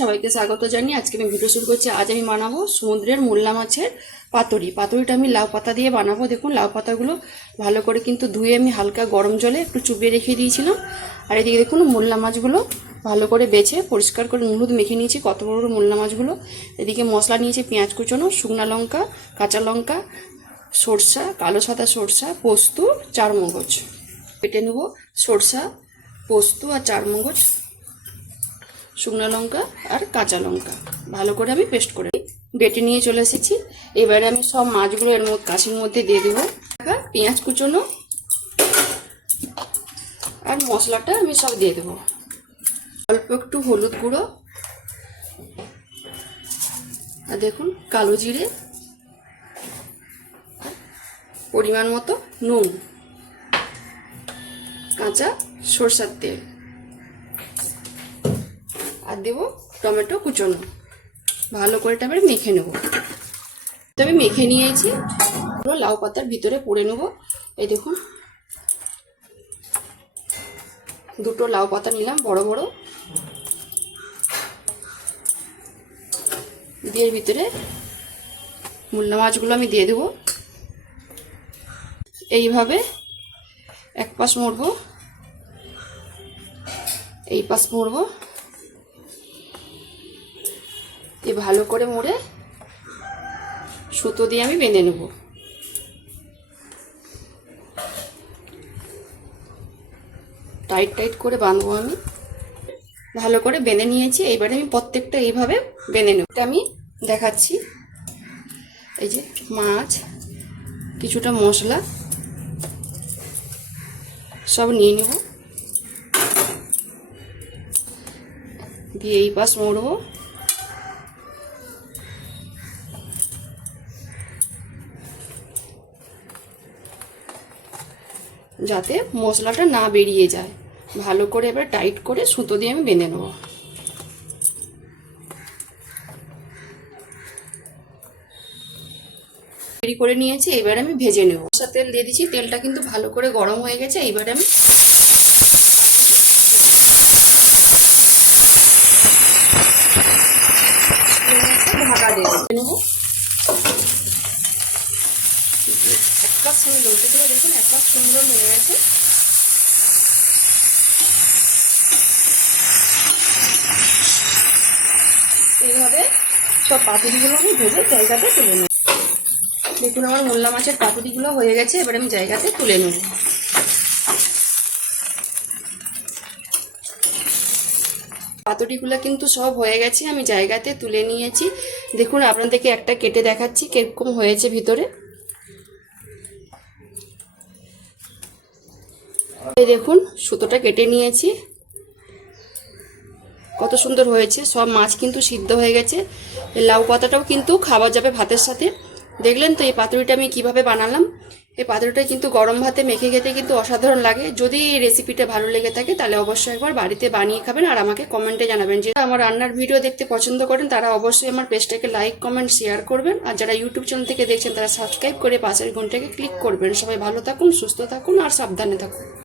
সবাইকে স্বাগত জানিয়ে আজকে আমি ভিডিও শুরু করছি। আজ আমি বানাবো সমুদ্রের মোল্লা মাছের পাতুরি। পাতুরিটা আমি লাউ পাতা দিয়ে বানাবো। দেখুন লাউ পাতাগুলো ভালো করে কিন্তু ধুয়ে আমি হালকা গরম জলে একটু চুবিয়ে রেখে দিয়েছিলাম। আর এদিকে দেখুন মোল্লা মাছগুলো ভালো করে বেছে পরিষ্কার করে হলুদ মেখে নিয়েছি, কত বড় বড় মোল্লা মাছগুলো। এদিকে মশলা নিয়েছি পেঁয়াজ কুচনো, শুকনো লঙ্কা, কাঁচা লঙ্কা, সরষা, কালো সাদা সরষা, পোস্ত, চারমগজ। কেটে নেবো সরষা, পোস্ত আর চারমগজ, শুকনো লঙ্কা আর কাঁচা লঙ্কা ভালো করে আমি পেস্ট করে বেটে নিয়ে চলে এসেছি। এবারে আমি সব মাছগুলো এর মধ্যে কাশির মধ্যে দিয়ে দেবো। পেঁয়াজ কুচনো আর মশলাটা আমি সব দিয়ে দেবো। অল্প একটু হলুদ গুঁড়ো, আর দেখুন কালো জিরে, পরিমাণ মতো নুন, কাঁচা সরষের তেল, আর দেবো টমেটো কুচনো। ভালো করে এবারে মেখে নেব। আমি মেখে নিয়েছি, লাউ পাতার ভিতরে পুরে নেব। এই দেখুন দুটো লাউ পাতা নিলাম বড় বড়, দিয়ে ভিতরে মোল্লা মাছগুলো আমি দিয়ে দেবো। এইভাবে এক পাশ মুড়বো, এই পাশ মুড়বো, ভালো করে মুড়ে সুতো দিয়ে আমি বেঁধে নেব। টাইট টাইট করে বাঁধবো আমি। ভালো করে বেঁধে নিয়েছি। এইবারে আমি প্রত্যেকটা এইভাবে বেঁধে নেব। আমি দেখাচ্ছি। এই যে মাছ, কিছুটা মশলা সব নিয়ে নেব, দিয়ে এই পাশ মুড়বো। যাতে মশলাটা না বেরিয়ে যায়, ভালো করে এবার টাইট করে সুতো দিয়ে আমি বেঁধে নেব। তৈরি করে নিয়েছি, এবার আমি ভেজে নেব। সরষের তেল দিয়ে দিচ্ছি, তেলটা কিন্তু ভালো করে গরম হয়ে গেছে। এবার আমি ঢাকা দিয়ে নেব। এক কাপ সঙ্গে লৌটে করে দেখুন এক কাপ সুন্দর হয়ে গেছে। এইভাবে সব পাতুরিগুলো আমি ভেজে জায়গাতে তুলে নেব। দেখুন আমার মোল্লা মাছের পাতুরিগুলো হয়ে গেছে, এবার আমি জায়গাতে তুলে নেব। পাতুরিগুলো কিন্তু সব হয়ে গেছে, আমি জায়গাতে তুলে নিয়েছি। দেখুন আপনাদেরকে একটা কেটে দেখাচ্ছি কিরকম হয়েছে ভিতরে। এই দেখুন সুতোটা কেটে নিয়েছি, কত সুন্দর হয়েছে। সব মাছ কিন্তু সিদ্ধ হয়ে গেছে। লাউ পাতাটাও কিন্তু খাওয়া যাবে ভাতের সাথে। দেখলেন তো এই পাতুরিটা আমি কিভাবে বানালাম। এই পাতুরিটা কিন্তু গরম ভাতে মেখে খেতে কিন্তু অসাধারণ লাগে। যদি এই রেসিপিটা ভালো লেগে থাকে তাহলে অবশ্যই একবার বাড়িতে বানিয়ে খাবেন, আর আমাকে কমেন্টে জানাবেন। যারা আমার রান্নার ভিডিও দেখতে পছন্দ করেন তারা অবশ্যই আমার পেজটাকে লাইক কমেন্ট শেয়ার করবেন, আর যারা ইউটিউব চ্যানেল থেকে দেখছেন তারা সাবস্ক্রাইব করে পাশের ঘন্টাকে ক্লিক করবেন। সবাই ভালো থাকুন, সুস্থ থাকুন আর সাবধানে থাকুন।